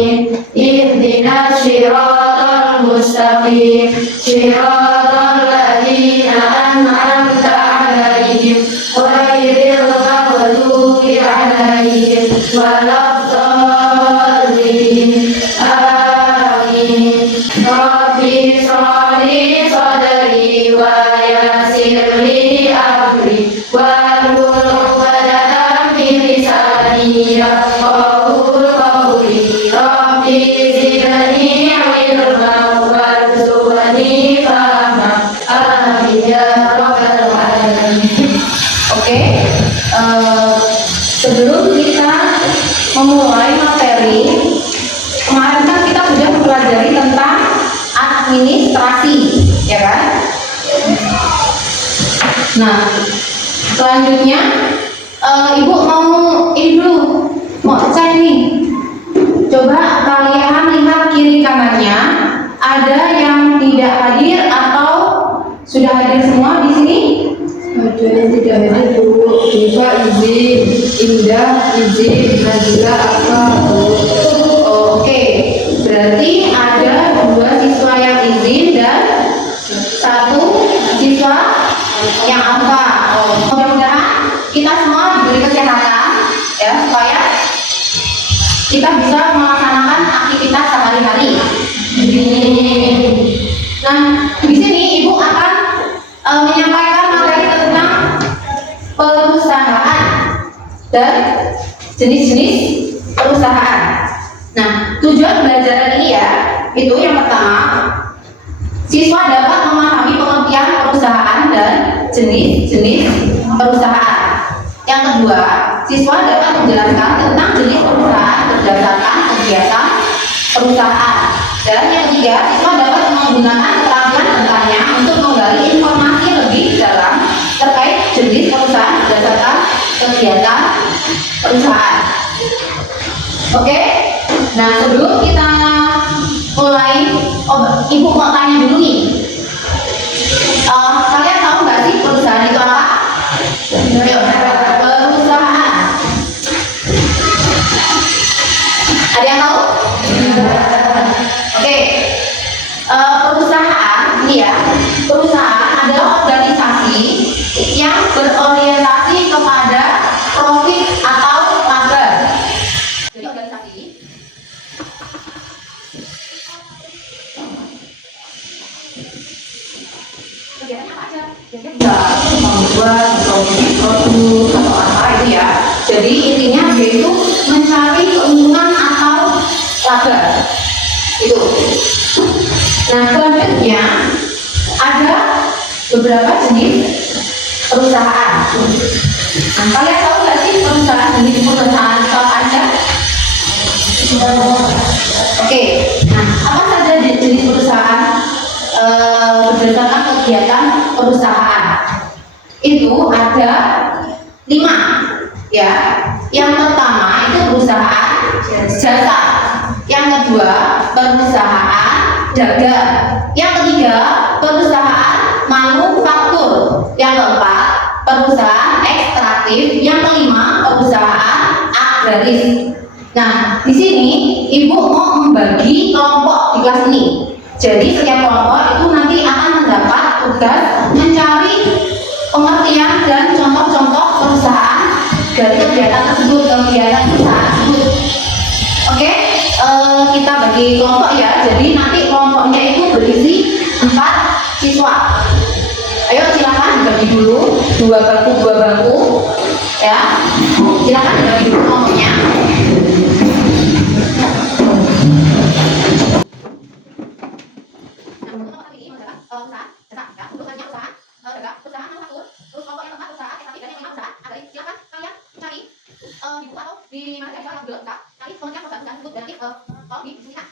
الضالين اهدنا الصراط المستقيم صراط الذين أنعمت عليهم غير المغضوب عليهم ولا الضالين آمين ربي اشرح لي صدري ويسر لي أمري واحلل عقدة من لساني يفقهوا قولي ربي زدني علما وارزقني فهما آمين يا رب العالمين. Oke, sebelum kita memulai materi, kemarin kan kita sudah mempelajari tentang administrasi, ya kan? Nah, selanjutnya Ibu mau ini dulu, mau cek nih. Coba kalian lihat kiri kanannya, ada yang tidak hadir atau sudah hadir semua di sini? Ada yang tidak hadir dulu. Diva izin, Indah izin, Nazila apa? Oke, berarti ada 2 siswa yang izin dan 1 siswa yang alfa. Mudah-mudahan kita semua diberi kesehatan ya, supaya kita bisa melaksanakan aktivitas sehari-hari. Nah, di sini Ibu akan menyampaikan materi tentang perusahaan dan jenis-jenis perusahaan. Nah, tujuan belajar ini ya, itu yang pertama, siswa dapat memahami pengertian perusahaan dan jenis-jenis perusahaan. Yang kedua, siswa dapat menjelaskan tentang jenis perusahaan berdasarkan kegiatan perusahaan. Dan yang ketiga, siswa dapat menggunakan keterampilan tentangnya untuk menggali informasi lebih dalam terkait jenis perusahaan berdasarkan kegiatan perusahaan. Oke? Nah, sebelum kita mulai, Ibu mau tanya dulu nih. Kalian tahu nggak sih perusahaan itu apa? Ayo, perusahaan. Ada yang tahu? Oke. Perusahaan ini ya. Perusahaan adalah organisasi yang berorientasi kepada profit atau laba. Jadi organisasi kegiatannya apa aja? Bisa membuat produk atau apa itu ya. Jadi intinya dia itu mencari keuntungan atau laba. Itu. Nah, selanjutnya ada beberapa jenis perusahaan. Nah, kalian tahu nggak sih jenis perusahaan apa aja? Oke. Nah, apa saja jenis perusahaan berdasarkan kegiatan perusahaan? Itu ada 5 ya. Yang pertama itu perusahaan jasa, yang kedua perusahaan dagang, yang ketiga perusahaan manufaktur, yang keempat perusahaan ekstraktif, yang kelima perusahaan agraris. Nah, di sini Ibu mau membagi kelompok di kelas ini. Jadi setiap kelompok itu nanti akan mendapat tugas mencari pengertian dan contoh-contoh perusahaan dari kegiatan tersebut, kegiatan perusahaan tersebut. Oke, kita bagi kelompok ya. Jadi nanti kelompoknya itu berisi 4 siswa. Ayo silakan dibagi dulu, 2 bangku ya. Silakan dibagi dulu kelompoknya. Di mana saya bilang nanti pengertian perusahaan tersebut dan nanti di sini.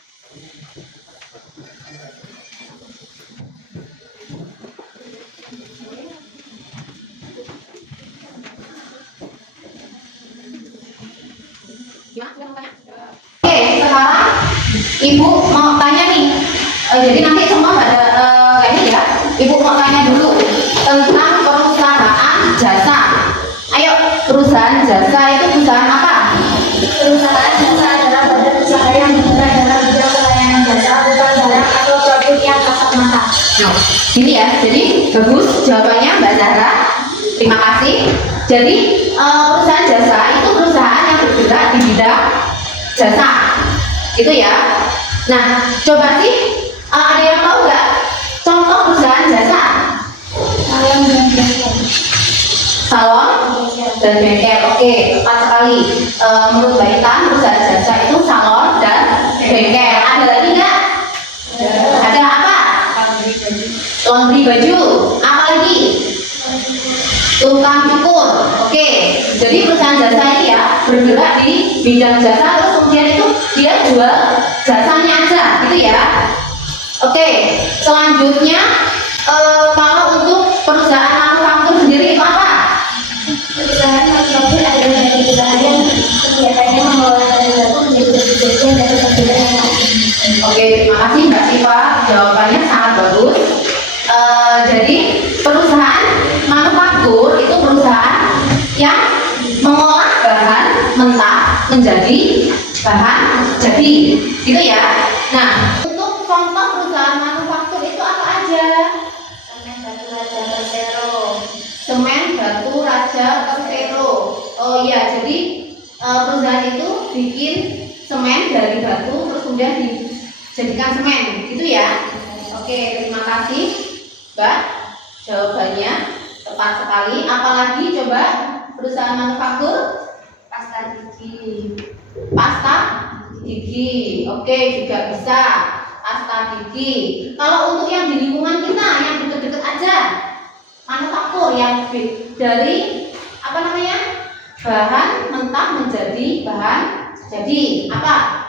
Oke, sekarang Ibu mau tanya nih. Jadi nanti semua ada ini ya. Ibu mau tanya dulu tentang perusahaan jasa. Ayo, perusahaan jasa itu perusahaan apa? Perusahaan jasa adalah badan usaha yang bergerak Gini ya, jadi bagus jawabannya Mbak Zahra. Terima kasih. Jadi perusahaan jasa itu perusahaan yang bergerak di bidang jasa, gitu ya. Nah, coba sih ada yang tahu nggak contoh perusahaan jasa? Salon dan bengkel. Oke, tepat sekali. Menurut Mbak Intan, perusahaan jasa itu salon dan bengkel. Ada lagi nggak? Ada apa? Laundry baju. Apa lagi? Tukang cukur. Oke, jadi perusahaan jasa ini ya bergerak di bidang jasa, terus kemudian itu dia jual jasanya aja, gitu ya. Oke, selanjutnya kalau untuk perusahaan manufaktur sendiri itu apa? Perusahaan manufaktur adalah perusahaan yang kegiatannya mengolah bahan baku menjadi bagian dari pekerjaan yang lain. Oke, terima kasih Mbak Siva, jawabannya sangat bagus. Jadi perusahaan manufaktur itu perusahaan yang mengolah bahan mentah menjadi bahan jadi, gitu ya. Nah, untuk contoh perusahaan manufaktur itu apa aja? Semen batu raja persero. Semen batu raja persero. Oh iya, jadi perusahaan itu bikin semen dari batu terus kemudian dijadikan semen, gitu ya. Oke, terima kasih Mbak, jawabannya tepat sekali. Apalagi coba perusahaan manufaktur? Pasta gigi. Pasta gigi. Oke, juga bisa pasta gigi. Kalau untuk yang di lingkungan kita yang deket-deket aja, manufaktur yang dari apa namanya, bahan mentah menjadi bahan jadi apa?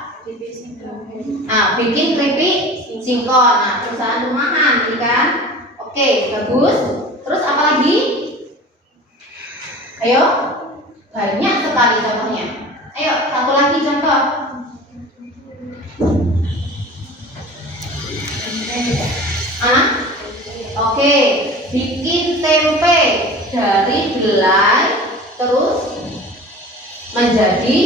Nah, bikin keripik singkong. Nah, perusahaan rumahan, ini kan? Oke, bagus. Terus apa lagi? Ayo, banyak sekali contohnya. Ayo, satu lagi contoh. Oke, bikin tempe dari belai terus menjadi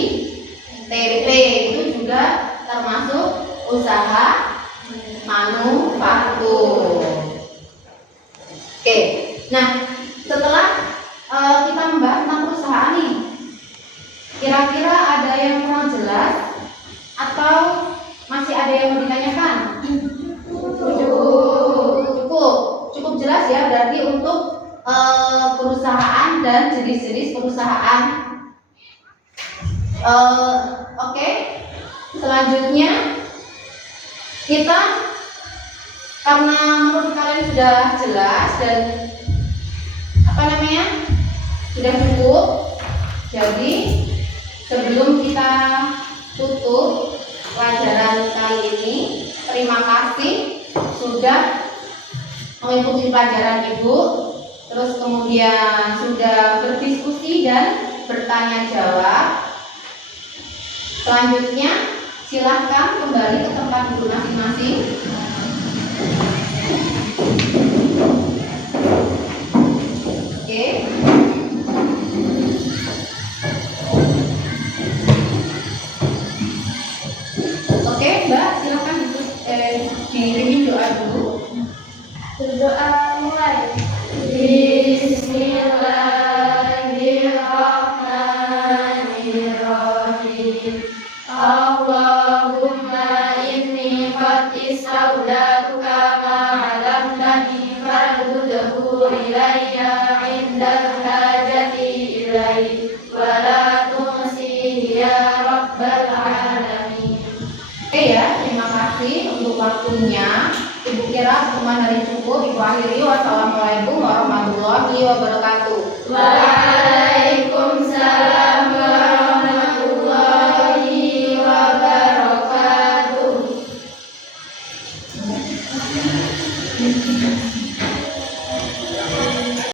tempe, itu juga termasuk usaha manufaktur. Oke, nah setelah kita membahas tentang perusahaan nih, kira-kira ada yang kurang jelas atau masih ada yang mau ditanyakan? Cukup jelas ya, berarti untuk perusahaan dan jenis-jenis perusahaan. Oke, selanjutnya kita, karena menurut kalian sudah jelas dan apa namanya, sudah cukup, jadi sebelum kita tutup pelajaran kali ini, terima kasih sudah mengikuti pelajaran Ibu, terus kemudian sudah berdiskusi dan bertanya jawab. Selanjutnya silahkan kembali ke tempat duduk masing-masing. Oke. Oke, Mbak, silahkan dipimpin doa dulu. Berdoa mulai. Bismillahirrahmanirrahim. Allahumma inni qad istawdatuka ma'alamtani fardudhu ilayya indal hajati ilayhi wa la tunsihi ya rabbal alamin. Oke ya, terima kasih untuk waktunya. Ibu kira pertemuan hari cukup. Ibu akhiri. Wassalamualaikum warahmatullahi wabarakatuh. Waalaikumsalam.